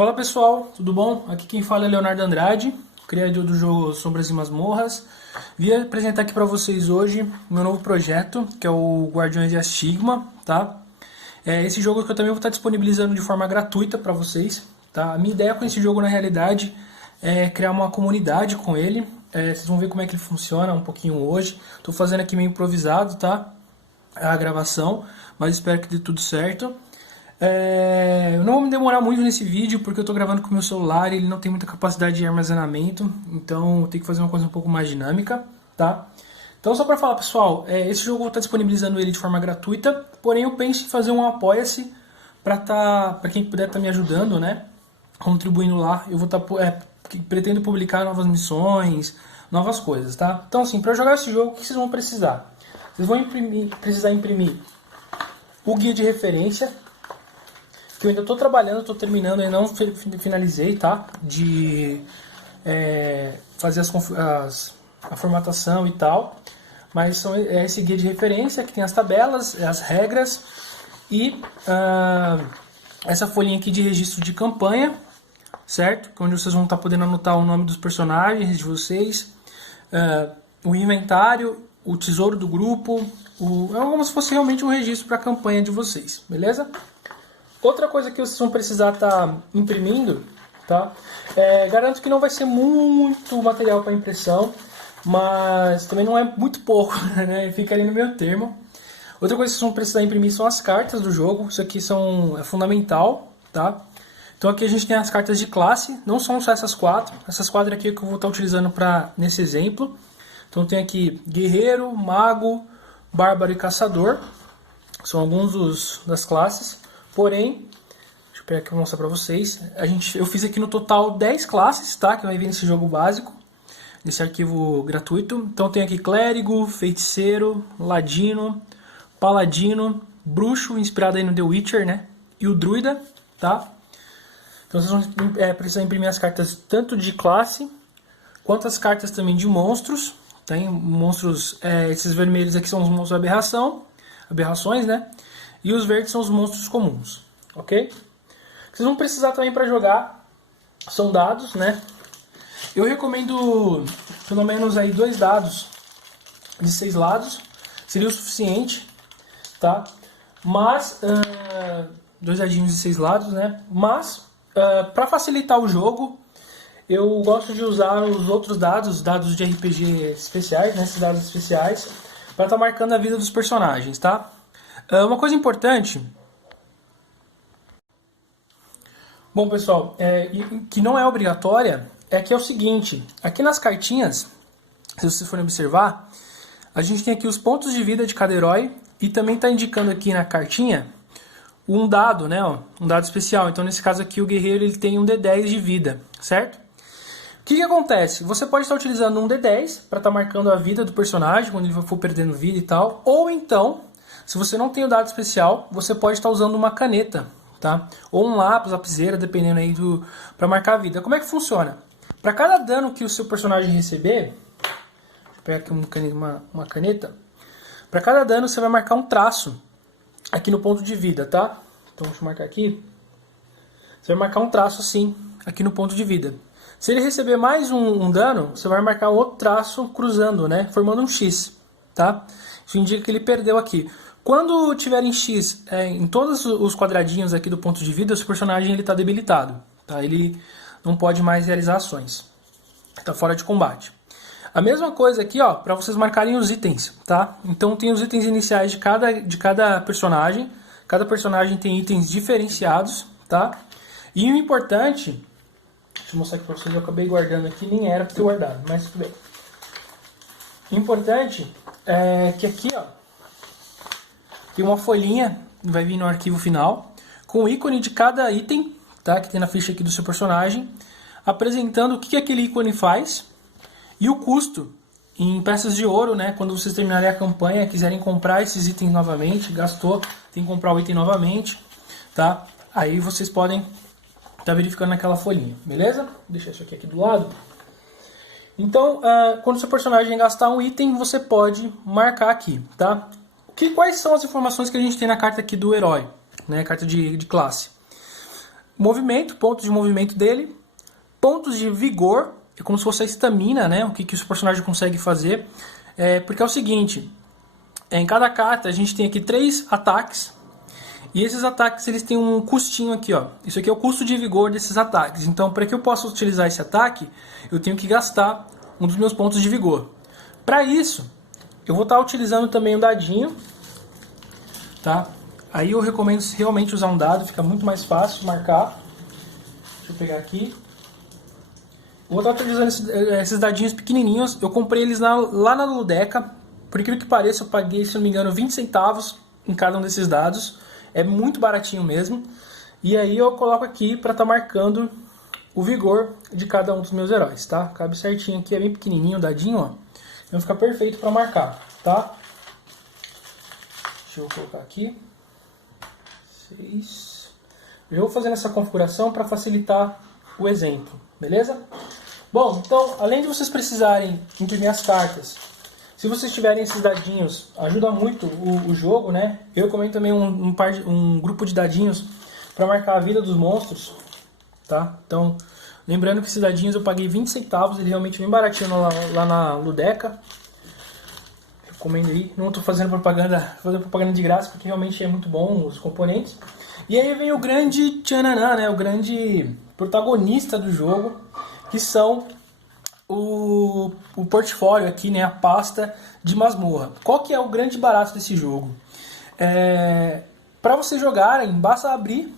Fala pessoal, tudo bom? Aqui quem fala é Leonardo Andrade, criador do jogo Sombras e Masmorras. Vim apresentar aqui para vocês hoje meu novo projeto, que é o Guardiões de Astigma, tá? Esse jogo que eu também vou estar disponibilizando de forma gratuita para vocês, tá? A minha ideia com esse jogo na realidade é criar uma comunidade com ele. Vocês vão ver como é que ele funciona um pouquinho hoje. Estou fazendo aqui meio improvisado, tá? A gravação, mas espero que dê tudo certo. Eu não vou me demorar muito nesse vídeo porque eu estou gravando com o meu celular e ele não tem muita capacidade de armazenamento, então eu tenho que fazer uma coisa um pouco mais dinâmica, tá? Então só para falar pessoal, esse jogo eu vou estar disponibilizando ele de forma gratuita, porém eu penso em fazer um apoia-se para quem puder estar me ajudando, né? Contribuindo lá, eu vou estar pretendo publicar novas missões, novas coisas, tá? Então assim, para jogar esse jogo, o que vocês vão precisar? Vocês vão precisar imprimir o guia de referência, que eu ainda estou trabalhando, estou terminando, ainda não finalizei, tá? De fazer a formatação e tal. Mas é esse guia de referência que tem as tabelas, as regras e essa folhinha aqui de registro de campanha, certo? Onde vocês vão estar podendo anotar o nome dos personagens de vocês, o inventário, o tesouro do grupo, é como se fosse realmente um registro para a campanha de vocês, beleza? Outra coisa que vocês vão precisar estar imprimindo, tá? Garanto que não vai ser muito material para impressão, mas também não é muito pouco, né? Fica ali no meio termo. Outra coisa que vocês vão precisar imprimir são as cartas do jogo. Isso aqui é fundamental, tá? Então aqui a gente tem as cartas de classe, não são só essas quatro. Essas quatro aqui que eu vou estar utilizando nesse exemplo. Então tem aqui Guerreiro, Mago, Bárbaro e Caçador. São alguns das classes. Porém, deixa eu pegar aqui para mostrar para vocês. Eu fiz aqui no total 10 classes, tá? Que vai vir nesse jogo básico, nesse arquivo gratuito. Então tem aqui Clérigo, Feiticeiro, Ladino, Paladino, Bruxo, inspirado aí no The Witcher, né? E o Druida, tá? Então vocês vão precisar imprimir as cartas tanto de classe, quanto as cartas também de monstros. Tem monstros, esses vermelhos aqui são os monstros de aberrações, né? E os verdes são os monstros comuns, ok? Vocês vão precisar também para jogar são dados, né? Eu recomendo pelo menos aí 2 dados de 6 lados, seria o suficiente, tá? Mas 2 dadinhos de 6 lados, né? Mas para facilitar o jogo, eu gosto de usar os outros dados de RPG especiais, né? Esses dados especiais, para estar marcando a vida dos personagens, tá? Uma coisa importante, bom pessoal, que não é obrigatória, é que é o seguinte, aqui nas cartinhas, se vocês forem observar, a gente tem aqui os pontos de vida de cada herói e também está indicando aqui na cartinha um dado, né, um dado especial. Então nesse caso aqui o guerreiro ele tem um D10 de vida, certo? O que acontece? Você pode estar utilizando um D10 para estar marcando a vida do personagem quando ele for perdendo vida e tal, ou então se você não tem o dado especial, você pode estar usando uma caneta, tá? Ou um lápis, lapiseira, dependendo aí para marcar a vida. Como é que funciona? Para cada dano que o seu personagem receber, deixa eu pegar aqui uma caneta. Para cada dano você vai marcar um traço aqui no ponto de vida, tá? Então deixa eu marcar aqui. Você vai marcar um traço assim, aqui no ponto de vida. Se ele receber mais um dano, você vai marcar outro traço cruzando, né? Formando um X, tá? Isso indica que ele perdeu aqui. Quando tiver em X, em todos os quadradinhos aqui do ponto de vida, o seu personagem está debilitado. Tá? Ele não pode mais realizar ações. Está fora de combate. A mesma coisa aqui, ó, para vocês marcarem os itens. Tá? Então tem os itens iniciais de cada personagem. Cada personagem tem itens diferenciados. Tá? E o importante, deixa eu mostrar aqui para vocês, eu acabei guardando aqui, nem era para ter guardado, mas tudo bem. O importante é que aqui, ó, tem uma folhinha, vai vir no arquivo final, com o ícone de cada item, tá, que tem na ficha aqui do seu personagem, apresentando o que aquele ícone faz e o custo em peças de ouro, né, quando vocês terminarem a campanha, quiserem comprar esses itens novamente, gastou, tem que comprar o item novamente, tá? Aí vocês podem estar verificando naquela folhinha, beleza? Vou deixar isso aqui do lado. Então, quando o seu personagem gastar um item, você pode marcar aqui, tá? Quais são as informações que a gente tem na carta aqui do herói, né? Carta de classe. movimento, pontos de movimento dele, pontos de vigor, é como se fosse a estamina, né? O que o personagem consegue fazer. Porque é o seguinte, em cada carta a gente tem aqui 3 ataques, e esses ataques eles têm um custinho aqui, ó. Isso aqui é o custo de vigor desses ataques. Então, para que eu possa utilizar esse ataque, eu tenho que gastar um dos meus pontos de vigor. Para isso, eu vou estar utilizando também um dadinho, tá? Aí eu recomendo realmente usar um dado, fica muito mais fácil marcar. Deixa eu pegar aqui. Vou estar utilizando esses dadinhos pequenininhos. Eu comprei eles lá na Ludoteca. Por incrível que pareça, eu paguei, se não me engano, 20 centavos em cada um desses dados. É muito baratinho mesmo. E aí eu coloco aqui para estar marcando o vigor de cada um dos meus heróis, tá? Cabe certinho aqui, é bem pequenininho o dadinho, ó. Então fica perfeito para marcar, tá? Deixa eu colocar aqui. 6. Eu vou fazendo essa configuração para facilitar o exemplo, beleza? Bom, então, além de vocês precisarem imprimir as cartas, se vocês tiverem esses dadinhos, ajuda muito o jogo, né? Eu recomendo também um grupo de dadinhos para marcar a vida dos monstros, tá? Então, lembrando que esses dadinhos eu paguei 20 centavos, ele realmente é bem baratinho lá na Ludoteca. Recomendo aí, não estou fazendo propaganda de graça, porque realmente é muito bom os componentes. E aí vem o grande tchananã, né? O grande protagonista do jogo, que são o portfólio aqui, né? A pasta de masmorra. Qual que é o grande barato desse jogo? Para vocês jogarem, basta abrir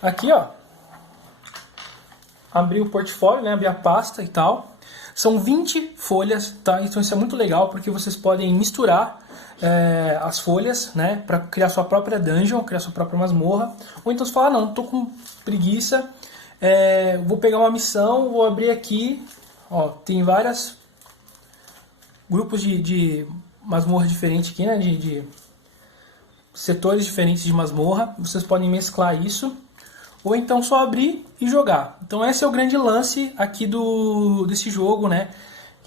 aqui, ó. Abrir o portfólio, né? Abrir a pasta e tal. São 20 folhas, tá? Então isso é muito legal porque vocês podem misturar as folhas, né? Para criar sua própria dungeon, criar sua própria masmorra. Ou então você fala, não, tô com preguiça, vou pegar uma missão, vou abrir aqui, ó, tem vários grupos de masmorra diferentes aqui, né? De setores diferentes de masmorra. Vocês podem mesclar isso. Ou então só abrir e jogar. Então esse é o grande lance aqui desse jogo, né?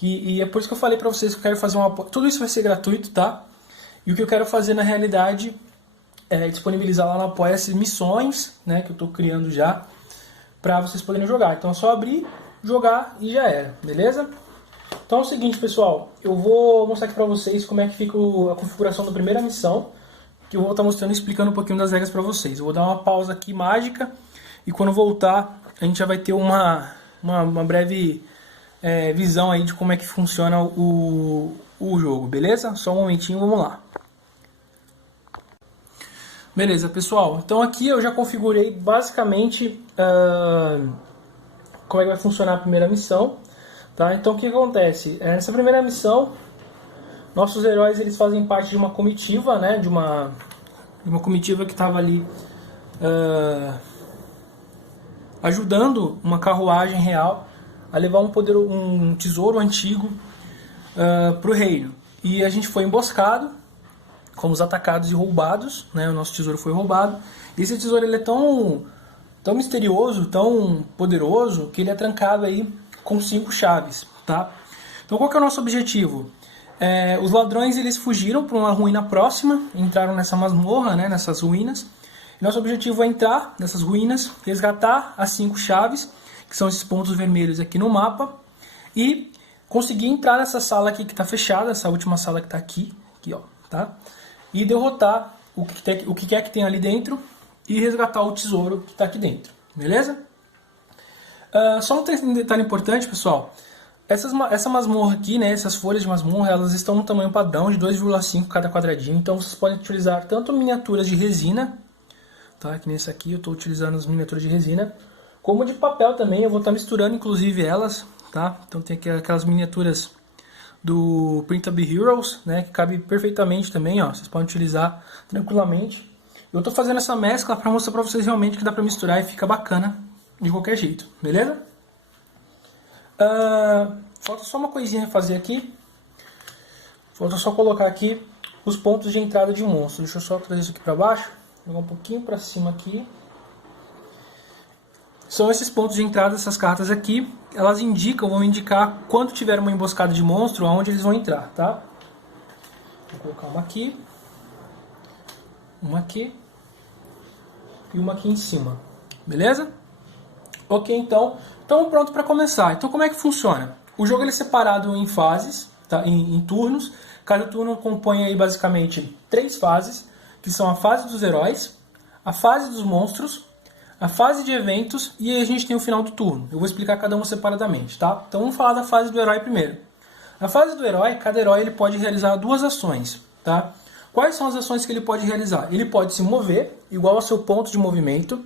E é por isso que eu falei pra vocês que eu quero fazer tudo isso vai ser gratuito, tá? E o que eu quero fazer na realidade é disponibilizar lá no Apoia-se missões, né? Que eu tô criando já, pra vocês poderem jogar. Então é só abrir, jogar e já era, beleza? Então é o seguinte, pessoal. Eu vou mostrar aqui pra vocês como é que fica a configuração da primeira missão, que eu vou estar mostrando e explicando um pouquinho das regras para vocês. Eu vou dar uma pausa aqui mágica e quando voltar a gente já vai ter uma breve visão aí de como é que funciona o jogo, beleza? Só um momentinho, vamos lá. Beleza, pessoal. Então aqui eu já configurei basicamente como é que vai funcionar a primeira missão, tá? Então o que acontece? Nessa primeira missão, nossos heróis eles fazem parte de uma comitiva, né? De uma comitiva que estava ali ajudando uma carruagem real a levar um tesouro antigo para o reino. E a gente foi emboscado, fomos atacados e roubados, né? O nosso tesouro foi roubado. E esse tesouro ele é tão misterioso, tão poderoso, que ele é trancado aí com 5 chaves, tá? Então qual que é o nosso objetivo? Os ladrões eles fugiram para uma ruína próxima, entraram nessa masmorra, né, nessas ruínas. E nosso objetivo é entrar nessas ruínas, resgatar as 5 chaves, que são esses pontos vermelhos aqui no mapa, e conseguir entrar nessa sala aqui que está fechada, essa última sala que está aqui, ó, tá? E derrotar o que quer que tem ali dentro e resgatar o tesouro que está aqui dentro, beleza? Só um detalhe importante, pessoal. Essa masmorra aqui, né, essas folhas de masmorra, elas estão no tamanho padrão de 2,5 cada quadradinho. Então vocês podem utilizar tanto miniaturas de resina, tá? Que nesse aqui eu estou utilizando as miniaturas de resina, como de papel também. Eu vou estar misturando inclusive elas, tá? Então tem aqui aquelas miniaturas do Printable Heroes, né, que cabe perfeitamente também, ó. Vocês podem utilizar tranquilamente. Eu estou fazendo essa mescla para mostrar para vocês realmente que dá para misturar e fica bacana de qualquer jeito, beleza? Falta só uma coisinha a fazer aqui. Falta só colocar aqui os pontos de entrada de monstro. Deixa eu só trazer isso aqui para baixo, jogar um pouquinho para cima aqui. São esses pontos de entrada dessas cartas aqui. Elas vão indicar quando tiver uma emboscada de monstro, aonde eles vão entrar, tá? Vou colocar uma aqui e uma aqui em cima. Beleza? Ok, então estamos prontos para começar. Então como é que funciona? O jogo ele é separado em fases, tá? em turnos. Cada turno compõe aí basicamente 3 fases, que são a fase dos heróis, a fase dos monstros, a fase de eventos e aí a gente tem o final do turno. Eu vou explicar cada uma separadamente, tá? Então vamos falar da fase do herói primeiro. Na fase do herói, cada herói ele pode realizar 2 ações, tá? Quais são as ações que ele pode realizar? Ele pode se mover, igual ao seu ponto de movimento,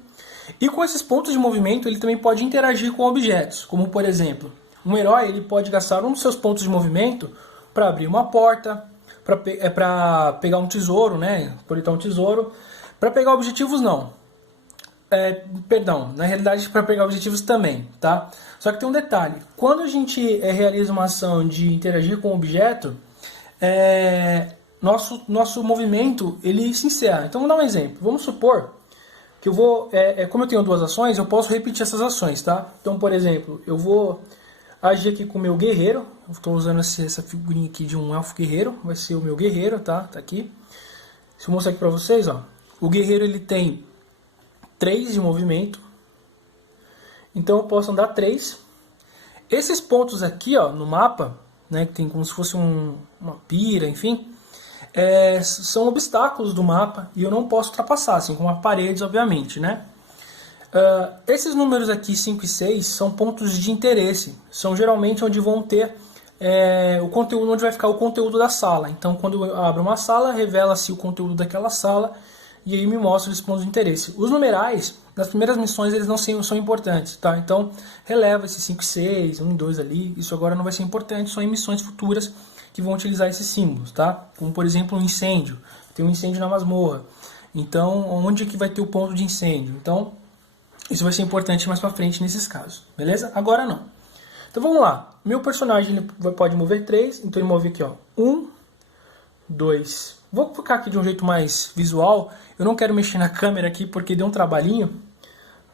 e com esses pontos de movimento ele também pode interagir com objetos, como por exemplo, um herói ele pode gastar um dos seus pontos de movimento para abrir uma porta, para pegar um tesouro, né? Coletar um tesouro, para pegar objetivos não. Perdão, na realidade para pegar objetivos também, tá? Só que tem um detalhe, quando a gente realiza uma ação de interagir com o objeto, nosso movimento ele se encerra. Então vamos dar um exemplo, vamos supor que eu vou, como eu tenho 2 ações, eu posso repetir essas ações, tá? Então, por exemplo, eu vou agir aqui com o meu guerreiro, eu estou usando essa figurinha aqui de um elfo guerreiro, vai ser o meu guerreiro, tá? Tá aqui. Deixa eu mostrar aqui para vocês, ó. O guerreiro ele tem 3 de movimento, então eu posso andar 3. Esses pontos aqui, ó, no mapa, né, que tem como se fosse uma pira, enfim, são obstáculos do mapa e eu não posso ultrapassar, assim como as paredes, obviamente, né? Esses números aqui, 5 e 6, são pontos de interesse, são geralmente onde vão ter o conteúdo, onde vai ficar o conteúdo da sala. Então, quando eu abro uma sala, revela-se o conteúdo daquela sala e aí me mostra os pontos de interesse. Os numerais, nas primeiras missões, eles não são importantes, tá? Então, releva esses 5 e 6, 1 e 2 ali, isso agora não vai ser importante, só em missões futuras que vão utilizar esses símbolos, tá? Como, por exemplo, um incêndio. Tem um incêndio na masmorra. Então, onde que vai ter o ponto de incêndio? Então, isso vai ser importante mais pra frente nesses casos, beleza? Agora não. Então, vamos lá. Meu personagem ele pode mover 3, então ele move aqui, ó. 1, 2. Vou ficar aqui de um jeito mais visual. Eu não quero mexer na câmera aqui porque deu um trabalhinho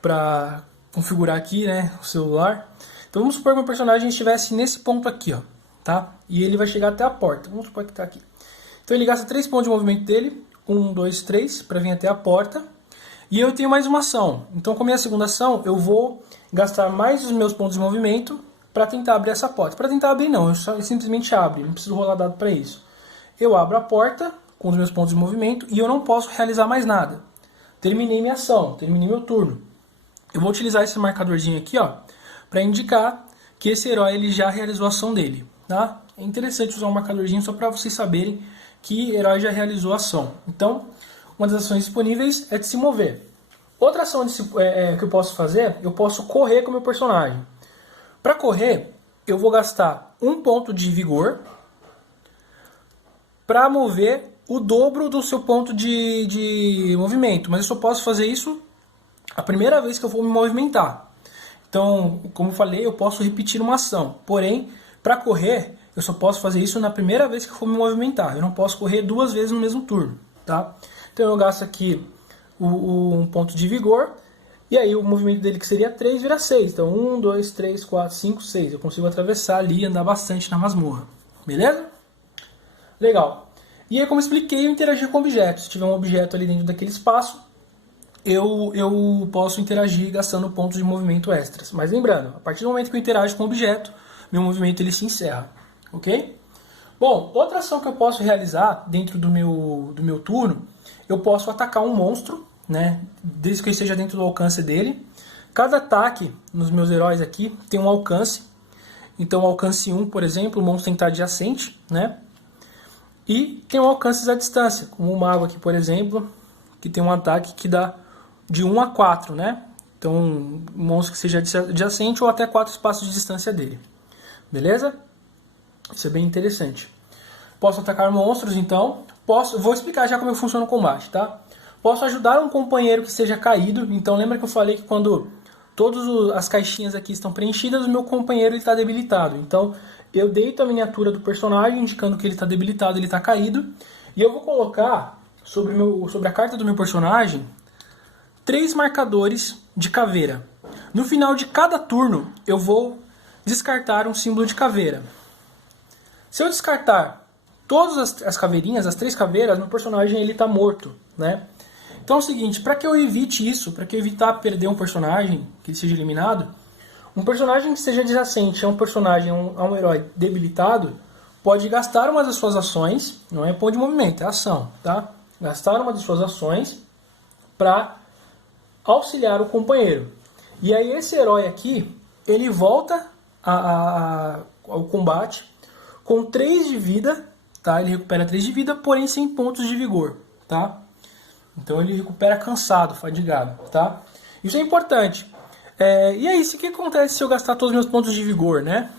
pra configurar aqui, né, o celular. Então, vamos supor que meu personagem estivesse nesse ponto aqui, ó. Tá? E ele vai chegar até a porta. Vamos supor que está aqui. Então ele gasta 3 pontos de movimento dele. 1, 2, 3 para vir até a porta. E eu tenho mais uma ação. Então com a minha segunda ação eu vou gastar mais os meus pontos de movimento para tentar abrir essa porta. Para tentar abrir não, eu simplesmente abro. Não preciso rolar dado para isso. Eu abro a porta com os meus pontos de movimento e eu não posso realizar mais nada. Terminei minha ação, terminei meu turno. Eu vou utilizar esse marcadorzinho aqui, ó, para indicar que esse herói ele já realizou a ação dele. Tá? É interessante usar um marcadorzinho só para vocês saberem que o herói já realizou a ação. Então, uma das ações disponíveis é de se mover. Outra ação que eu posso fazer, eu posso correr com o meu personagem. Para correr, eu vou gastar 1 ponto de vigor para mover o dobro do seu ponto de movimento. Mas eu só posso fazer isso a primeira vez que eu vou me movimentar. Então, como eu falei, eu posso repetir uma ação. Porém, para correr, eu só posso fazer isso na primeira vez que eu for me movimentar. Eu não posso correr 2 vezes no mesmo turno, tá? Então eu gasto aqui um ponto de vigor. E aí o movimento dele, que seria 3, vira 6. Então 1, 2, 3, 4, 5, 6. Eu consigo atravessar ali e andar bastante na masmorra. Beleza? Legal. E aí, como eu expliquei, eu interagir com objetos. Se tiver um objeto ali dentro daquele espaço, eu posso interagir gastando pontos de movimento extras. Mas lembrando, a partir do momento que eu interajo com o objeto, meu movimento ele se encerra, ok? Bom, outra ação que eu posso realizar dentro do meu turno, eu posso atacar um monstro, né? Desde que eu esteja dentro do alcance dele. Cada ataque nos meus heróis aqui tem um alcance. Então, alcance 1, por exemplo, o monstro tem que estar adjacente, né? E tem alcances à distância, como o mago aqui, por exemplo, que tem um ataque que dá de 1 a 4, né? Então, um monstro que seja adjacente ou até 4 espaços de distância dele. Beleza? Isso é bem interessante. Posso atacar monstros, então. Vou explicar já como funciona o combate, tá? Posso ajudar um companheiro que esteja caído. Então, lembra que eu falei que quando todas as caixinhas aqui estão preenchidas, o meu companheiro está debilitado. Então, eu deito a miniatura do personagem, indicando que ele está debilitado, ele está caído. E eu vou colocar sobre a carta do meu personagem 3 marcadores de caveira. No final de cada turno, eu vou descartar um símbolo de caveira. Se eu descartar todas as caveirinhas, as 3 caveiras, meu personagem está morto, né? Então é o seguinte, para que eu evite isso, para que eu evitar perder um personagem, que ele seja eliminado, um personagem que seja adjacente a um personagem, a um herói debilitado, pode gastar uma das suas ações, não é ponto de movimento, é ação, tá? Gastar uma das suas ações para auxiliar o companheiro. E aí esse herói aqui, ele volta ao combate com 3 de vida, tá? Ele recupera 3 de vida, porém sem pontos de vigor, tá? Então ele recupera cansado, fadigado, tá? Isso é importante. E aí, o que acontece se eu gastar todos os meus pontos de vigor, né?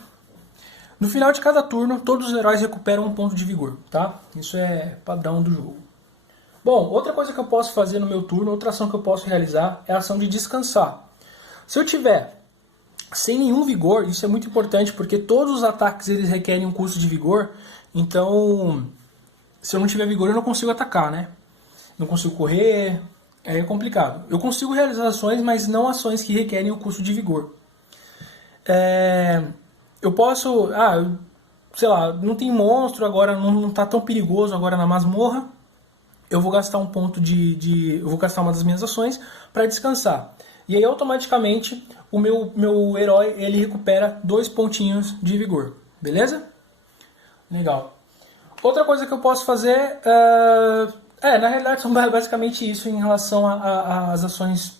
No final de cada turno, todos os heróis recuperam um ponto de vigor, tá? Isso é padrão do jogo. Bom, outra coisa que eu posso fazer no meu turno, outra ação que eu posso realizar é a ação de descansar. Se eu tiver sem nenhum vigor, isso é muito importante porque todos os ataques eles requerem um custo de vigor, então se eu não tiver vigor eu não consigo atacar, né? Não consigo correr, é complicado. Eu consigo realizar ações, mas não ações que requerem o custo de vigor. Eu posso, sei lá, não tem monstro agora, não tá tão perigoso agora na masmorra. Eu vou gastar um ponto eu vou gastar uma das minhas ações para descansar. E aí automaticamente o meu herói ele recupera 2 pontinhos de vigor. Beleza? Legal. Outra coisa que eu posso fazer na realidade são basicamente isso em relação às ações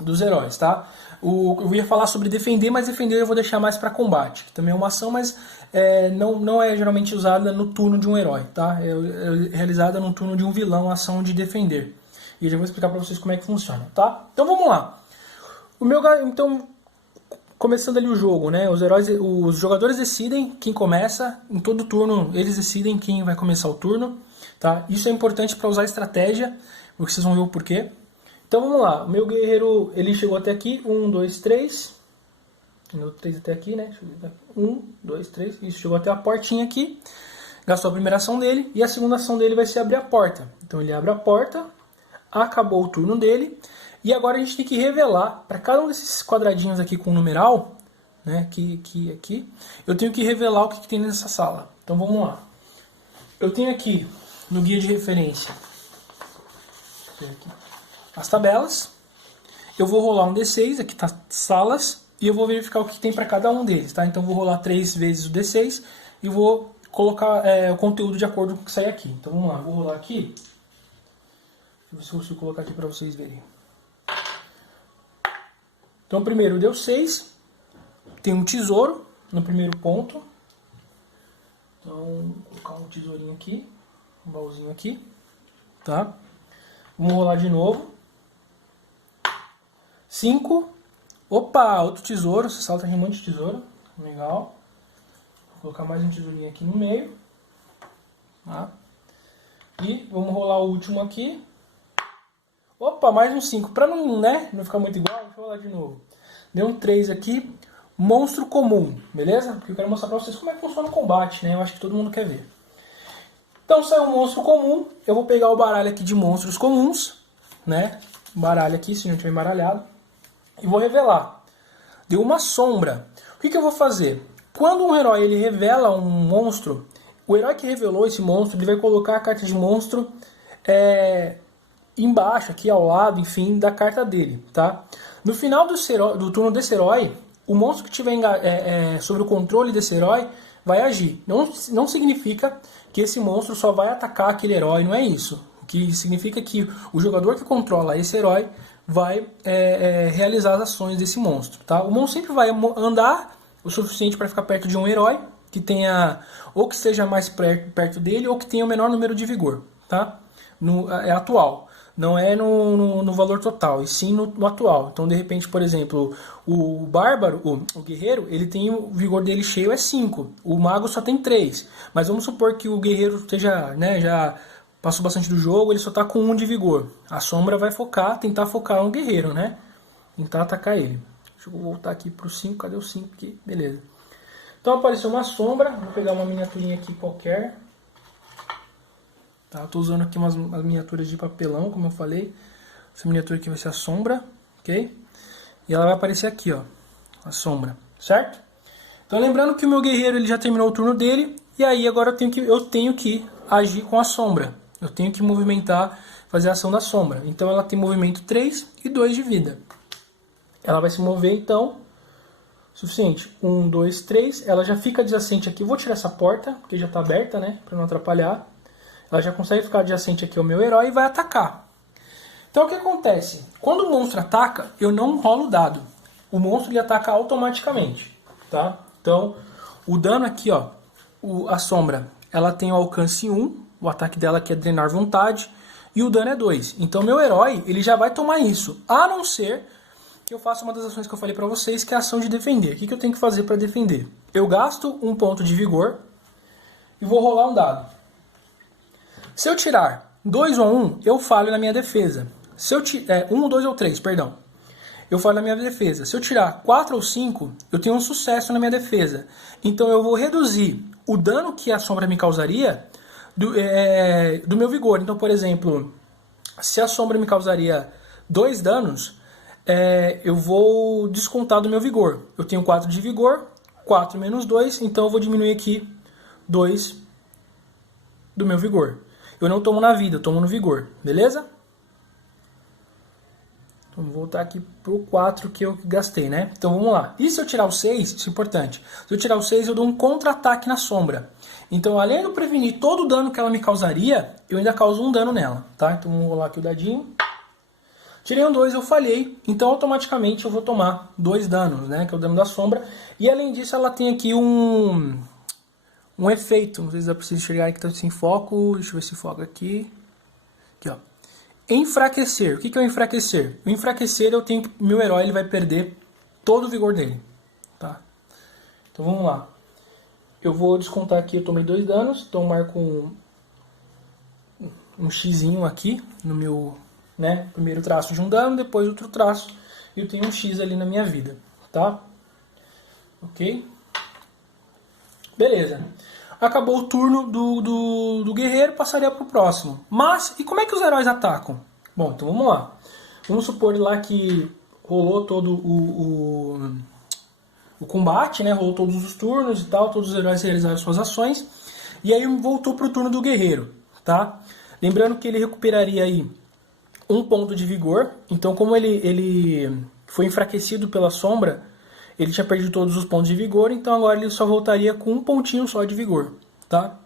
dos heróis, tá? Eu ia falar sobre defender, mas defender eu vou deixar mais para combate, que também é uma ação, mas não é geralmente usada no turno de um herói, tá? É realizada no turno de um vilão, a ação de defender. E eu já vou explicar para vocês como é que funciona, tá? Então vamos lá. Então, começando ali o jogo, né? Os jogadores decidem quem começa, em todo turno eles decidem quem vai começar o turno, tá? Isso é importante para usar estratégia, porque vocês vão ver o porquê. Então vamos lá, o meu guerreiro ele chegou até aqui, 1, 2, 3. Meu 3 até aqui, né? 1, 2, 3. Isso, chegou até a portinha aqui. Gastou a primeira ação dele. E a segunda ação dele vai ser abrir a porta. Então ele abre a porta. Acabou o turno dele. E agora a gente tem que revelar, para cada um desses quadradinhos aqui com numeral, né? Aqui. Eu tenho que revelar o que tem nessa sala. Então vamos lá. Eu tenho aqui, no guia de referência, as tabelas. Eu vou rolar um D6, aqui tá salas. E eu vou verificar o que tem para cada um deles, tá? Então eu vou rolar 3 vezes o D6 e vou colocar o conteúdo de acordo com o que sai aqui. Então vamos lá, vou rolar aqui. Deixa eu ver se eu consigo colocar aqui para vocês verem. Então primeiro deu 6. Tem um tesouro no primeiro ponto. Então vou colocar um tesourinho aqui. Um baúzinho aqui. Tá? Vamos rolar de novo. 5. Opa, outro tesouro, essa sala tem um monte de tesouro, legal. Vou colocar mais um tesourinho aqui no meio. Tá? E vamos rolar o último aqui. Opa, mais um 5. Para não ficar muito igual, deixa eu rolar de novo. Deu um 3 aqui, monstro comum, beleza? Porque eu quero mostrar para vocês como é que funciona o combate, né? Eu acho que todo mundo quer ver. Então saiu um monstro comum, eu vou pegar o baralho aqui de monstros comuns, né? Baralho aqui, se não tiver embaralhado. E vou revelar. Deu uma sombra. O que eu vou fazer? Quando um herói ele revela um monstro, o herói que revelou esse monstro, ele vai colocar a carta de monstro embaixo, aqui ao lado, enfim, da carta dele, tá? No final do turno desse herói, o monstro que tiver sob o controle desse herói vai agir. Não significa que esse monstro só vai atacar aquele herói, não é isso. O que significa que o jogador que controla esse herói vai realizar as ações desse monstro, tá? O monstro sempre vai andar o suficiente para ficar perto de um herói que tenha, ou que esteja mais perto dele, ou que tenha o menor número de vigor, tá? É atual, não é no valor total, e sim no atual. Então, de repente, por exemplo, o bárbaro, o guerreiro, ele tem o vigor dele cheio é 5, o mago só tem 3, mas vamos supor que o guerreiro esteja, né, já passou bastante do jogo, ele só está com 1 de vigor. A sombra vai tentar focar no guerreiro, né? Tentar atacar ele. Deixa eu voltar aqui para o 5. Cadê o 5 aqui? Beleza. Então apareceu uma sombra. Vou pegar uma miniaturinha aqui qualquer. Tá, estou usando aqui umas miniaturas de papelão, como eu falei. Essa miniatura aqui vai ser a sombra. Ok? E ela vai aparecer aqui, ó. A sombra. Certo? Então lembrando que o meu guerreiro ele já terminou o turno dele. E aí agora eu tenho que agir com a sombra. eu tenho que movimentar, fazer a ação da sombra. Então ela tem movimento 3 e 2 de vida. Ela vai se mover, então, suficiente. 1, 2, 3. Ela já fica adjacente aqui. Vou tirar essa porta, porque já está aberta, né? Para não atrapalhar. Ela já consegue ficar adjacente aqui ao meu herói e vai atacar. Então o que acontece? Quando o monstro ataca, eu não rolo o dado. O monstro ele ataca automaticamente, tá? Então, o dano aqui, ó, a sombra, ela tem o alcance 1, o ataque dela aqui é drenar vontade, e o dano é 2. Então, meu herói, ele já vai tomar isso, a não ser que eu faça uma das ações que eu falei pra vocês, que é a ação de defender. O que eu tenho que fazer pra defender? Eu gasto um ponto de vigor e vou rolar um dado. Se eu tirar 2 ou 1, eu falho na minha defesa. Se eu 1, 2 ou 3, perdão. Eu falho na minha defesa. Se eu tirar 4 ou 5, eu tenho um sucesso na minha defesa. Então eu vou reduzir o dano que a sombra me causaria do meu vigor. Então, por exemplo, se a sombra me causaria 2 danos, eu vou descontar do meu vigor. Eu tenho 4 de vigor, 4 menos 2, então eu vou diminuir aqui 2 do meu vigor. Eu não tomo na vida, eu tomo no vigor, beleza? Então vou voltar aqui pro 4 que eu gastei, né? Então vamos lá. E se eu tirar o 6, isso é importante. Se eu tirar o 6, eu dou um contra-ataque na sombra. Então, além de eu prevenir todo o dano que ela me causaria, eu ainda causo um dano nela, tá? Então vamos rolar aqui o dadinho. Tirei um 2, eu falhei. Então automaticamente eu vou tomar 2 danos, né? Que é o dano da sombra. E além disso, ela tem aqui um efeito. Não sei se dá pra vocês enxergarem que tá sem foco. Deixa eu ver se foca aqui. Aqui, ó. Enfraquecer. O que é o enfraquecer? O enfraquecer, eu tenho que meu herói ele vai perder todo o vigor dele. Tá? Então vamos lá. Eu vou descontar aqui, eu tomei 2 danos. Então eu marco um xizinho aqui no meu, né, primeiro traço de um dano, depois outro traço. E eu tenho um X ali na minha vida. Tá? Ok? Beleza. Acabou o turno do guerreiro, passaria para o próximo. Mas, e como é que os heróis atacam? Bom, então vamos lá. Vamos supor lá que rolou todo o combate, né? Rolou todos os turnos e tal, todos os heróis realizaram suas ações. E aí voltou para o turno do guerreiro, tá? Lembrando que ele recuperaria aí um ponto de vigor. Então, como ele foi enfraquecido pela sombra, ele tinha perdido todos os pontos de vigor, então agora ele só voltaria com um pontinho só de vigor, tá?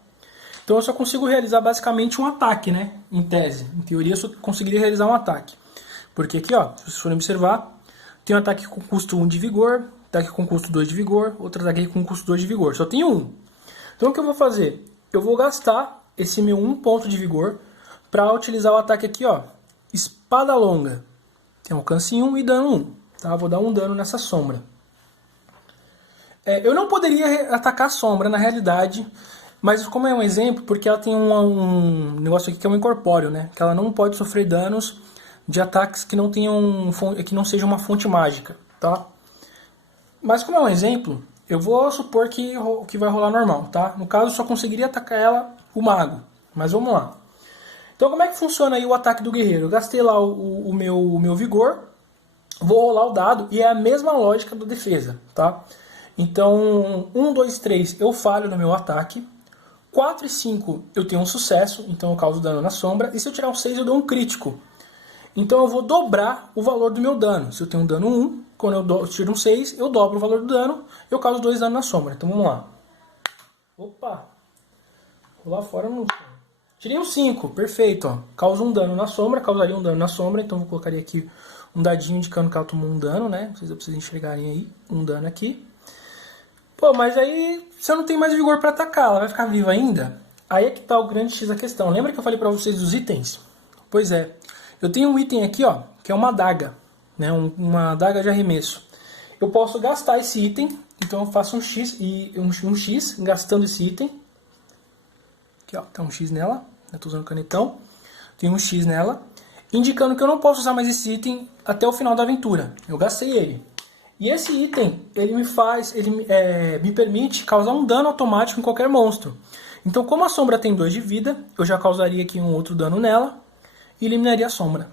Então eu só consigo realizar basicamente um ataque, né? Em tese. Em teoria eu só conseguiria realizar um ataque. Porque aqui, ó, se vocês forem observar, tem um ataque com custo 1 de vigor, ataque com custo 2 de vigor, outro ataque com custo 2 de vigor. Só tem um. Então o que eu vou fazer? Eu vou gastar esse meu 1 ponto de vigor para utilizar o ataque aqui, ó. Espada longa. Tem alcance 1 e dano 1. Tá? Vou dar um dano nessa sombra. Eu não poderia atacar a sombra, na realidade, mas como é um exemplo, porque ela tem um negócio aqui que é um incorpóreo, né? Que ela não pode sofrer danos de ataques que não sejam uma fonte mágica, tá? Mas como é um exemplo, eu vou supor que vai rolar normal, tá? No caso, eu só conseguiria atacar ela, o mago. Mas vamos lá. Então como é que funciona aí o ataque do guerreiro? Eu gastei lá o meu vigor, vou rolar o dado e é a mesma lógica da defesa, tá? Então, 1, 2, 3 eu falho no meu ataque. 4 e 5 eu tenho um sucesso, então eu causo dano na sombra. E se eu tirar um 6 eu dou um crítico. Então eu vou dobrar o valor do meu dano. Se eu tenho um dano 1, quando eu tiro um 6, eu dobro o valor do dano. Eu causo 2 danos na sombra. Então vamos lá. Opa! Vou lá fora no... Tirei um 5, perfeito. Ó. Causa um dano na sombra, causaria um dano na sombra. Então eu colocaria aqui um dadinho indicando que ela tomou um dano, né? Vocês precisam enxergarem aí. Um dano aqui. Pô, mas aí se eu não tenho mais vigor para atacar, ela vai ficar viva ainda? Aí é que tá o grande X da questão. Lembra que eu falei para vocês dos itens? Pois é. Eu tenho um item aqui, ó, que é uma adaga, né? Uma adaga de arremesso. Eu posso gastar esse item, então eu faço um X gastando esse item. Aqui, ó, tá um X nela. Eu tô usando canetão. Tem um X nela, indicando que eu não posso usar mais esse item até o final da aventura. Eu gastei ele. E esse item, ele me permite causar um dano automático em qualquer monstro. Então, como a sombra tem 2 de vida, eu já causaria aqui um outro dano nela e eliminaria a sombra.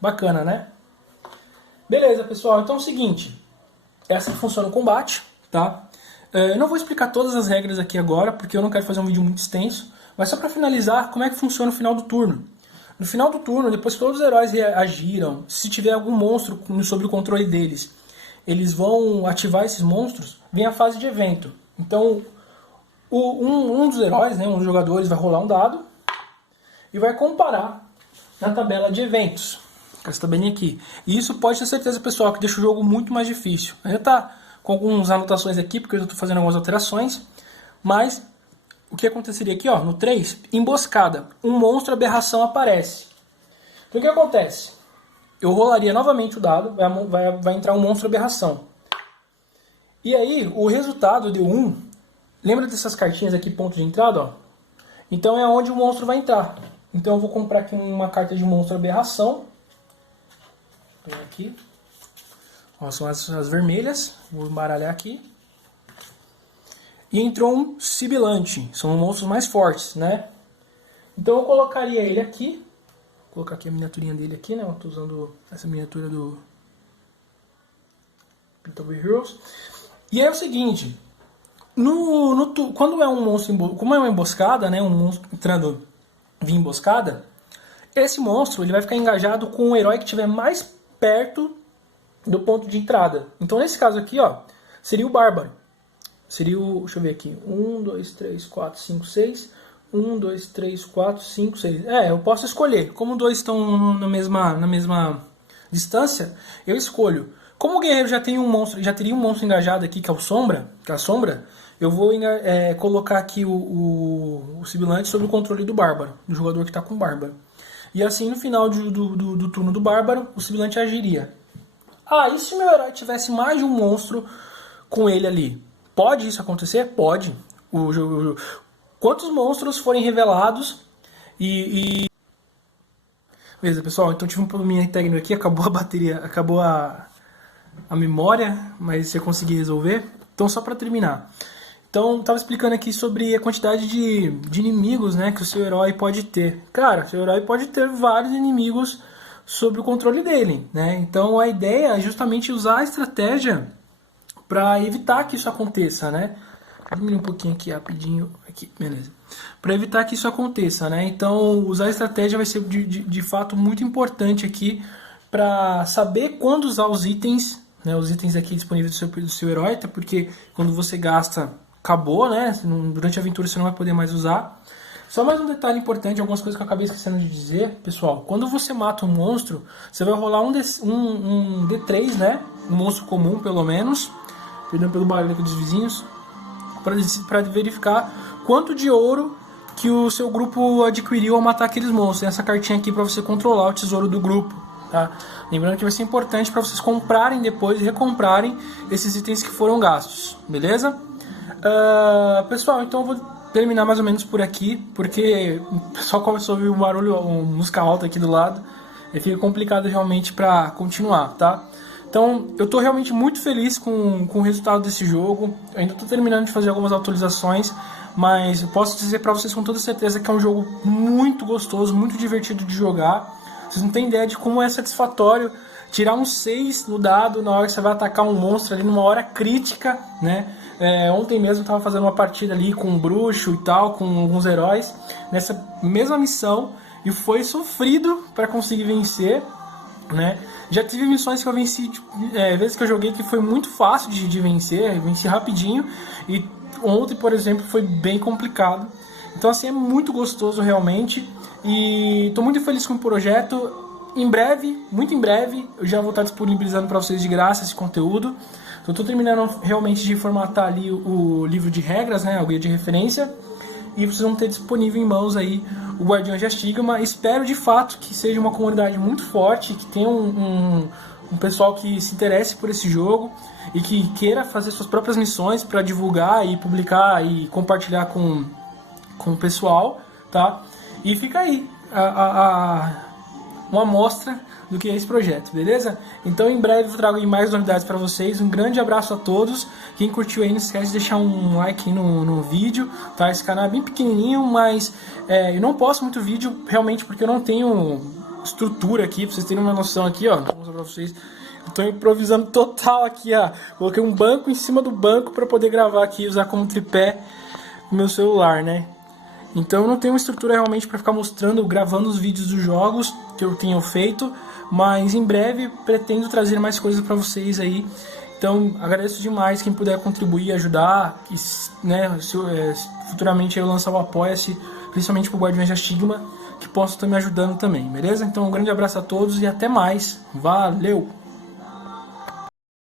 Bacana, né? Beleza, pessoal. Então é o seguinte. Essa funciona o combate, tá? Eu não vou explicar todas as regras aqui agora, porque eu não quero fazer um vídeo muito extenso. Mas só para finalizar, como é que funciona o final do turno? No final do turno, depois que todos os heróis reagiram, se tiver algum monstro sob o controle deles, eles vão ativar esses monstros, vem a fase de evento. Então, um dos heróis, né, um dos jogadores, vai rolar um dado e vai comparar na tabela de eventos. Essa tabelinha aqui. E isso pode ter certeza, pessoal, que deixa o jogo muito mais difícil. Ainda está com algumas anotações aqui, porque eu estou fazendo algumas alterações, mas o que aconteceria aqui, ó, no 3, emboscada, um monstro aberração aparece. Então o que acontece? Eu rolaria novamente o dado, vai entrar um monstro aberração. E aí, o resultado deu 1. Lembra dessas cartinhas aqui, ponto de entrada? Ó? Então é onde o monstro vai entrar. Então eu vou comprar aqui uma carta de monstro aberração. Vou pegar aqui. Ó, são as vermelhas. Vou embaralhar aqui. E entrou um sibilante. São monstros mais fortes, né? Então eu colocaria ele aqui. Vou colocar aqui a miniaturinha dele aqui, né? Eu tô usando essa miniatura do Pintable Heroes. E aí é o seguinte. Quando é um monstro, como é uma emboscada, né? Um monstro entrando via emboscada. Esse monstro ele vai ficar engajado com o herói que estiver mais perto do ponto de entrada. Então nesse caso aqui, ó, seria o Bárbaro. Seria o, deixa eu ver aqui, 1, 2, 3, 4, 5, 6. 1, 2, 3, 4, 5, 6. Eu posso escolher. Como dois estão na mesma distância, eu escolho. Como o guerreiro já teria um monstro engajado aqui, que é o Sombra, eu vou colocar aqui o sibilante sob o controle do Bárbaro, do jogador que está com o Bárbaro. E assim, no final do turno do Bárbaro, o sibilante agiria. E se meu herói tivesse mais de um monstro com ele ali? Pode isso acontecer? Pode. Quantos monstros forem revelados Beleza, pessoal, então tive um probleminha técnico aqui, acabou a bateria, acabou a memória, mas eu consegui resolver. Então, só para terminar. Então, estava explicando aqui sobre a quantidade de inimigos, né, que o seu herói pode ter. Cara, seu herói pode ter vários inimigos sob o controle dele, né? Então, a ideia é justamente usar a estratégia para evitar que isso aconteça, né? Vou diminuir um pouquinho aqui rapidinho, aqui, beleza. Para evitar que isso aconteça, né? Então, usar a estratégia vai ser de fato muito importante aqui para saber quando usar os itens, né? Os itens aqui disponíveis do seu herói, até porque quando você gasta, acabou, né? Durante a aventura você não vai poder mais usar. Só mais um detalhe importante, algumas coisas que eu acabei esquecendo de dizer, pessoal. Quando você mata um monstro, você vai rolar um D3, né? Um monstro comum, pelo menos. Perdão pelo barulho aqui dos vizinhos. Para verificar quanto de ouro que o seu grupo adquiriu ao matar aqueles monstros. Tem essa cartinha aqui para você controlar o tesouro do grupo. Tá? Lembrando que vai ser importante para vocês comprarem depois e recomprarem esses itens que foram gastos. Beleza? Pessoal, então eu vou terminar mais ou menos por aqui, porque o pessoal começou a ouvir um barulho, uma música alta aqui do lado, e fica complicado realmente para continuar, tá? Então, eu estou realmente muito feliz com o resultado desse jogo. Eu ainda estou terminando de fazer algumas atualizações, mas eu posso dizer para vocês com toda certeza que é um jogo muito gostoso, muito divertido de jogar. Vocês não têm ideia de como é satisfatório tirar um 6 no dado na hora que você vai atacar um monstro ali numa hora crítica, né? Ontem mesmo eu estava fazendo uma partida ali com um bruxo e tal, com alguns heróis, nessa mesma missão, e foi sofrido para conseguir vencer, né? Já tive missões que eu venci, vezes que eu joguei que foi muito fácil de vencer, eu venci rapidinho, e ontem, por exemplo, foi bem complicado. Então, assim, é muito gostoso realmente, e estou muito feliz com o projeto. Em breve, muito em breve, eu já vou estar disponibilizando para vocês de graça esse conteúdo. Então, estou terminando realmente de formatar ali o livro de regras, né, o guia de referência, e vocês vão ter disponível em mãos aí o Guardiões de Astigma. Espero de fato que seja uma comunidade muito forte, que tenha um pessoal que se interesse por esse jogo e que queira fazer suas próprias missões para divulgar e publicar e compartilhar com o pessoal, tá? E fica aí uma amostra do que é esse projeto, beleza? Então em breve eu trago aí mais novidades para vocês. Um grande abraço a todos. Quem curtiu aí, não esquece de deixar um like aí no vídeo, tá? Esse canal é bem pequenininho, mas eu não posto muito vídeo realmente porque eu não tenho estrutura aqui, pra vocês terem uma noção aqui, ó. Vou mostrar pra vocês. Eu tô improvisando total aqui, ó. Coloquei um banco em cima do banco para poder gravar aqui e usar como tripé o meu celular, né? Então eu não tenho uma estrutura realmente para ficar mostrando, gravando os vídeos dos jogos que eu tenho feito, mas em breve pretendo trazer mais coisas para vocês aí. Então agradeço demais quem puder contribuir, ajudar, né, futuramente eu lançar o Apoia-se, principalmente para o Guardiões da Estigma, que possa estar me ajudando também, beleza? Então um grande abraço a todos e até mais. Valeu!